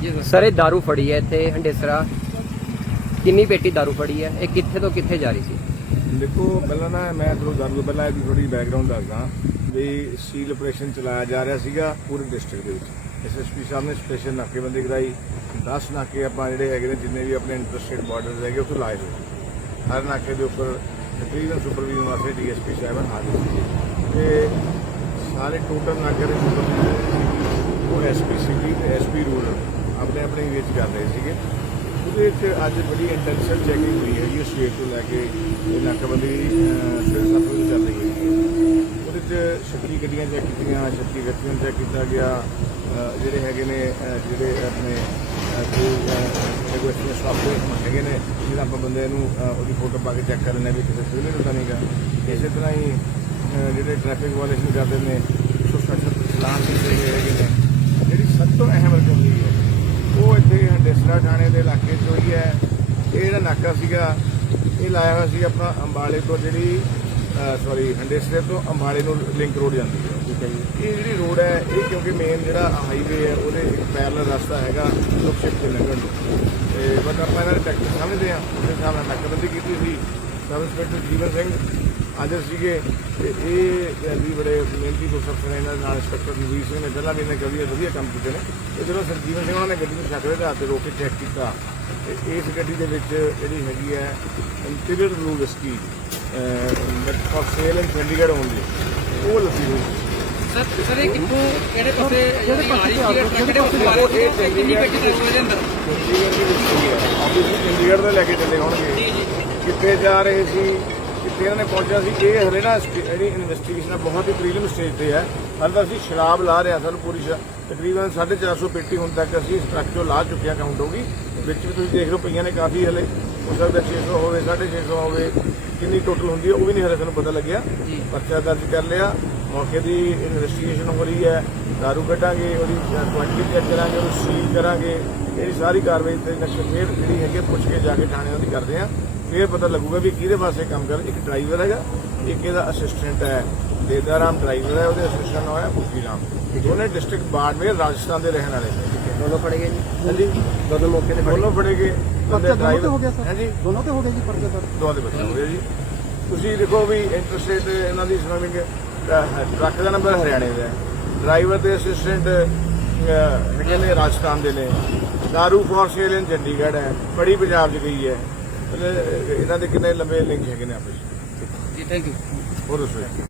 ਜੀ sir sir ਇਹ दारू ਫੜੀ ਹੈ ਇੱਥੇ ਹੰਡੇਸਰਾ ਕਿੰਨੀ ਪੇਟੀ दारू ਫੜੀ ਹੈ ਇਹ ਕਿੱਥੇ ਤੋਂ ਕਿੱਥੇ ਜਾ ਰਹੀ ਸੀ ਦੇਖੋ ਪਹਿਲਾਂ ਨਾ ਮੈਂ ਤੁਹਾਨੂੰ ਗੱਲ ਤੋਂ ਪਹਿਲਾਂ ਇਹਦੀ ਥੋੜੀ ਬੈਕਗ੍ਰਾਉਂਡ ਦੱਸਦਾ ਵੀ ਸੀਲ ਆਪਰੇਸ਼ਨ ਚਲਾਇਆ ਜਾ ਰਿਹਾ ਸੀਗਾ ਪੂਰੇ ਡਿਸਟ੍ਰਿਕਟ ਦੇ ਵਿੱਚ ਐਸਐਸਪੀ ਸਾਹਿਬ ਨੇ ਸਪੈਸ਼ਲ ਨਾਕੇਬੰਦੀ ਕਰਾਈ 10 ਨਾਕੇ ਆਪਾਂ ਜਿਹੜੇ ਹੈਗੇ ਨੇ ਜਿੰਨੇ ਵੀ ਆਪਣੇ ਇੰਟਰਸਟੇਟ ਬਾਰਡਰਸ ਹੈਗੇ ਉੱਥੇ ਲਾਏ ਹੋਏ ਹਰ ਨਾਕੇ ਦੇ ਉੱਪਰ ਤਕਰੀਬਨ ਸੁਪਰਵੀਜ਼ਨ ਵਾਸਤੇ ਡੀਐਸਪੀ ਸਾਹਿਬਾਨ ਹਾਜ਼ਰ ਸੀ ਤੇ ਸਾਰੇ ਟੋਟਲ ਨਾਕੇ ਦੇ ਸੁਪਰਵੀਜ਼ਨ ਉਹ ਐਸਪੀ ਸੀਗੀ ਤੇ ਐਸਪੀ ਰੂਰਲ ਆਪਣੇ ਆਪਣੇ ਏਰੀਆ 'ਚ ਕਰ ਰਹੇ ਸੀਗੇ। ਉਹਦੇ 'ਚ ਅੱਜ ਬੜੀ ਇੰਟੈਂਸਿਵ ਚੈਕਿੰਗ ਹੋਈ ਹੈ ਜੀ ਸਵੇਰ ਤੋਂ ਲੈ ਕੇ ਇਹ ਨਾਕਾਬੰਦੀ ਅਹ, ਸਵੇਰ ਸੱਤ ਵਜੇ ਚੱਲ ਰਹੀ ਹੈ ਉਹਦੇ 'ਚ ਛੱਤੀ ਗੱਡੀਆਂ ਚੈੱਕ ਕੀਤੀਆਂ ਛੱਤੀ ਗੱਡੀਆਂ ਚੈੱਕ ਕੀਤਾ ਗਿਆ। ਜਿਹੜੇ ਹੈਗੇ ਨੇ ਜਿਹੜੇ ਆਪਣੇ ਅਹ, ਕੋਈ ਰੈਗੂਲੇਸ਼ਨ ਸਟਾਫ ਹੈਗੇ ਨੇ ਜਿਹੜਾ ਆਪਾਂ ਬੰਦੇ ਨੂੰ ਉਹਦੀ ਫੋਟੋ ਪਾ ਕੇ ਚੈੱਕ ਕਰ ਲੈਂਦੇ ਹਾਂ ਵੀ ਕਿਸੇ ਸਿਵਲ ਤਾਂ ਨਹੀਂਗਾ। ਇਸੇ ਤਰ੍ਹਾਂ ਹੀ ਜਿਹੜੇ ਟ੍ਰੈਫਿਕ ਵਾਇਲੇਸ਼ਨ ਕਰਦੇ ਨੇ 160 ਚਲਾਨ ਕੀਤੇ ਗਏ ਹੈਗੇ ਨੇ। ਜਿਹੜੀ ਸਭ ਤੋਂ ਅਹਿਮ ਰਕਮ ਦੀ ਹੈ ਉਹ ਇੱਥੇ ਹੰਡੇਸਰਾ ਥਾਣੇ ਦੇ ਇਲਾਕੇ 'ਚ ਹੋਈ ਹੈ। ਇਹ ਜਿਹੜਾ ਨਾਕਾ ਸੀਗਾ ਇਹ ਲਾਇਆ ਹੋਇਆ ਸੀ ਆਪਣਾ ਅੰਬਾਲੇ ਤੋਂ ਜਿਹੜੀ ਸੌਰੀ ਹੰਡੇਸਰੇ ਤੋਂ ਅੰਬਾਲੇ ਨੂੰ ਲਿੰਕ ਰੋਡ ਜਾਂਦੀ ਹੈ। ਠੀਕ ਹੈ ਜੀ। ਇਹ ਜਿਹੜੀ ਰੋਡ ਹੈ ਇਹ ਕਿਉਂਕਿ ਮੇਨ ਜਿਹੜਾ ਹਾਈਵੇ ਹੈ ਉਹਦੇ ਇੱਕ ਪੈਰਲਲ ਰਸਤਾ ਹੈਗਾ ਲੋਕਸ਼ਿਪ ਤੇ ਲੰਘਣ ਨੂੰ। ਤੇ ਬਟ ਆਪਾਂ ਇਹਨਾਂ ਦੇ ਟੈਕਸ ਸਮਝਦੇ ਹਾਂ ਉਹਦੇ ਹਿਸਾਬ ਨਾਲ ਨਾਕਾਬੰਦੀ ਕੀਤੀ ਸੀ। ਸਬ ਇੰਸਪੈਕਟਰ ਜੀਵਨ ਸਿੰਘ ਹਾਜ਼ਰ ਸੀਗੇ ਤੇ ਇਹ ਵੀ ਬੜੇ ਮਿਹਨਤੀ ਪੁਲਿਸ ਅਫਸਰ ਨੇ ਇਹਨਾਂ ਨਾਲ ਇੰਸਪੈਕਟਰ ਨਵੀਰ ਸਿੰਘ ਨੇ ਪਹਿਲਾਂ ਵੀ ਇਹਨੇ ਕਵੀ ਵਧੀਆ ਕੰਮ ਕੀਤੇ ਨੇ। ਤੇ ਜਦੋਂ ਸਰਜੀਵਨ ਸਿੰਘ ਉਹਨਾਂ ਨੇ ਗੱਡੀ ਨੂੰ ਛੱਕ ਦੇ ਹੱਥ ਤੇ ਰੋਕ ਕੇ ਚੈੱਕ ਕੀਤਾ ਤੇ ਇਸ ਗੱਡੀ ਦੇ ਵਿੱਚ ਜਿਹੜੀ ਹੈਗੀ ਹੈ interior blue whisky for sale in Chandigarh only ਉਹ ਲੱਗੀ ਹੋਈ ਸੀ। ਸਰ ਸਰ ਇਹ ਕਿੱਥੋਂ ਕਿਹੜੇ ਪਾਸੇ ਜਿਹੜੀ ਆ ਰਹੀ ਟਰੱਕ ਕਿਹੜੇ ਪਾਸੇ ਆ ਰਹੀ ਸੀ? ਕਿੰਨੀ ਟਰੱਕ ਦੇ ਅੰਦਰ? ਚੰਡੀਗੜ੍ਹ ਦੇ ਵਿੱਚ ਹੀ ਹੈ। ਆਬਵੀਅਸਲੀ ਚੰਡੀਗੜ੍ਹ ਤੋਂ ਲੈ ਕੇ ਚੱਲੇ ਹੋਣਗੇ। ਕਿੱਥੇ ਜਾ ਰਹੇ ਸੀ ਕਿੱਥੇ ਇਹਨਾਂ ਨੇ ਪਹੁੰਚਿਆ ਸੀ ਇਹ ਹਲੇ ਨਾ ਸਟ- ਜਿਹੜੀ ਇਨਵੈਸਟੀਗੇਸ਼ਨ ਹੈ ਬਹੁਤ ਹੀ ਪ੍ਰੀਲਿਮ ਸਟੇਜ ਤੇ ਹੈ। ਹਾਲੇ ਤਾਂ ਅਸੀਂ ਸ਼ਰਾਬ ਲਾ ਰਹੇ ਹਾਂ ਸਾਨੂੰ ਪੂਰੀ ਸ਼ਰਾ- ਤਕਰੀਬਨ 450 ਪੇਟੀ ਹੁਣ ਤੱਕ ਅਸੀਂ ਇਸ ਟਰੱਕ ਚੋਂ ਲਾ ਚੁੱਕੇ ਹਾਂ ਕਾਊਂਟ ਹੋਗੀ ਵਿੱਚ ਵੀ ਤੁਸੀਂ ਦੇਖ ਲਓ ਪਈਆਂ ਨੇ ਕਾਫੀ ਹਲੇ। ਹੋ ਸਕਦਾ 600 ਹੋਵੇ 650 ਹੋਵੇ ਕਿੰਨੀ ਟੋਟਲ ਹੁੰਦੀ ਹੈ ਉਹ ਵੀ ਨਹੀਂ ਹਲੇ ਸਾਨੂੰ ਪਤਾ ਲੱਗਿਆ। ਪਰਚਾ ਦਰਜ ਕਰ ਲਿਆ ਮੌਕੇ ਦੀ ਇਨਵੈਸਟੀਗੇਸ਼ਨ ਹੋ ਰਹੀ ਹੈ। ਦਾਰੂ ਕੱਢਾਂਗੇ ਉਹਦੀ ਕੁਆਂਟੀਟੀ ਚੈੱਕ ਕਰਾਂਗੇ ਉਹਨੂੰ ਸੀਲ ਕਰਾਂਗੇ ਇਹ ਸਾਰੀ ਕਾਰਵਾਈ ਤੇ ਨਕਸ਼ਾ ਫੇਰ ਜਿਹੜੀ ਹੈਗੀ ਪੁੱਛ ਕੇ ਜਾ ਕੇ ਥਾਣਿਆਂ ਦੀ ਕਰਦੇ ਆ ਫੇਰ ਪਤਾ ਲੱਗੂਗਾ ਵੀ ਕਿਹਦੇ ਵਾਸਤੇ ਕੰਮ ਕਰ ਇੱਕ ਡਰਾਈਵਰ ਹੈਗਾ ਇੱਕ ਇਹਦਾ ਅਸਿਸਟੈਂਟ ਹੈ ਦੇਦਾਰਾਮ ਡਰਾਈਵਰ ਹੈ ਉਹਦੇ ਅਸਿਸਟੈਂਟ ਹੋਇਆ ਮੁਖੀ ਰਾਮ ਦੋਨੇ ਡਿਸਟ੍ਰਿਕਟ ਬਾੜਮੇਰ ਰਾਜਸਥਾਨ ਦੇ ਰਹਿਣ ਵਾਲੇ ਨੇ ਦੋਨੋਂ ਫੜੇ ਗਏ ਜੀ ਦੋਨੋਂ ਮੌਕੇ ਤੇ ਦੋਨੋਂ ਫੜੇ ਗਏ ਪਰਚਾ ਦੋਨੋਂ ਤੇ ਹੋ ਗਿਆ ਸਰ ਹਾਂਜੀ ਦੋਨੋਂ ਤੇ ਹੋ ਗਿਆ ਜੀ ਪਰਚਾ ਸਰ ਦੋਵਾਂ ਦੇ ਬੱਚੇ ਹੋ ਗਏ ਜੀ ਤੁਸੀਂ ਦੇਖੋ ਵੀ ਇੰਟਰਸਟੇਟ ਇਹਨਾਂ ਦੀ ਸਵਾਮਿੰਗ ਟਰੱਕ ਦਾ ਨੰਬਰ ਹਰਿਆਣੇ ਦਾ ਹੈ ਡਰਾਈਵਰ ਤੇ ਅਸਿਸਟੈਂਟ ਹੈਗੇ ਨੇ ਰਾਜਸਥਾਨ ਦੇ ਨੇ। ਦਾਰੂ ਫੋਰ ਸੇਲ ਇਨ ਚੰਡੀਗੜ੍ਹ ਹੈ। ਬੜੀ ਪੰਜਾਬ 'ਚ ਗਈ ਹੈ। ਇਹਨਾਂ ਦੇ ਕਿੰਨੇ ਲੰਬੇ ਲਿੰਕ ਹੈਗੇ ਨੇ ਆਪਸ ਜੀ ਥੈਂਕ ਯੂ ਹੋਰ ਦੱਸੋ